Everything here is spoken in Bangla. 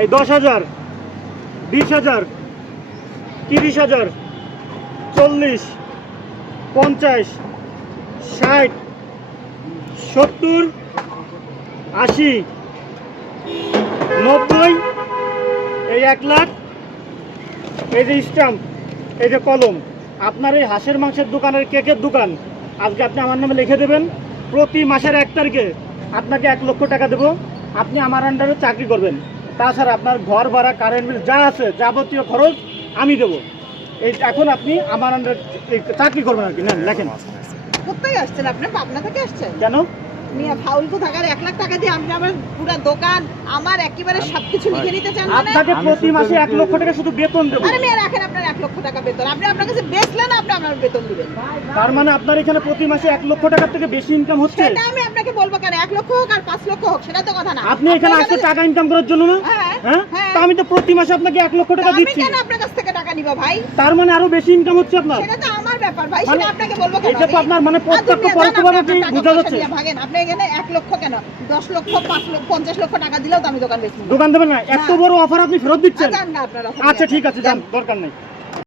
এই 10,000, 20,000, 30,000, 40, 50, 60, 70, 80, 90, এই 1 লাখ, এই যে স্ট্যাম্প, এই যে কলম। আপনার এই হাঁসের মাংসের দোকানের কেকের দোকান আজকে আপনি আমার নামে লিখে দেবেন। প্রতি মাসের 1 তারিখে আপনাকে 1 লক্ষ টাকা দেবো। আপনি আমার আন্ডারে চাকরি করবেন। তাছাড়া আপনার ঘর ভাড়া, কারেন্ট বিল যা আছে যাবতীয় খরচ আমি দেবো। এই এখন আপনি আমার আন্ডারে চাকরি করবেন আর কি। নেন লেখেন। কোথায় আসছেন আপনি? পাবনা থেকে আসছেন? কেন? মিয়া ফাউলতু থাকার 1 লাখ টাকা দিয়ে আপনি আমার পুরো দোকান, আমার একেবারে সবকিছু লিখে নিতে চান মানে? আপনাকে প্রতি মাসে 1 লক্ষ টাকা শুধু বেতন দেবো। আরে মিয়া রাখেন আপনার 1 লক্ষ টাকা বেতন। আপনি আপনার কাছে বেচলেন, আপনি আমার বেতন দিবেন। তার মানে আপনার এখানে প্রতি মাসে 1 লক্ষ টাকার থেকে বেশি ইনকাম হচ্ছে? সেটা আমি আপনাকে বলবো কেন? 1 লক্ষ হোক আর 5 লক্ষ হোক সেটা তো কথা না। আপনি এখানে আসছে টাকা ইনকাম করার জন্য না? হ্যাঁ, তা আমি তো প্রতি মাসে আপনাকে 1 লক্ষ টাকা আমি দিচ্ছি। কেন আপনার কাছ থেকে টাকা নিব ভাই? তার মানে আরো বেশি ইনকাম হচ্ছে আপনার? সেটা তো আমার ব্যাপার ভাই, মানে সেটা আপনাকে বলবো কেন? এটা তো আপনার মানে প্রত্যক্ষ পরোক্ষভাবে কি বোঝা যাচ্ছে? ভাগেন আপনি এখানে 1 লক্ষ কেন 10 লক্ষ 5 লক্ষ 50 লক্ষ টাকা দিলেও তো আমি দোকান বেচবো। দোকান দেবেন না? এত বড় অফার আপনি ফেরত দিচ্ছেন? যান না আপনারা। আচ্ছা ঠিক আছে, যান, দরকার নেই।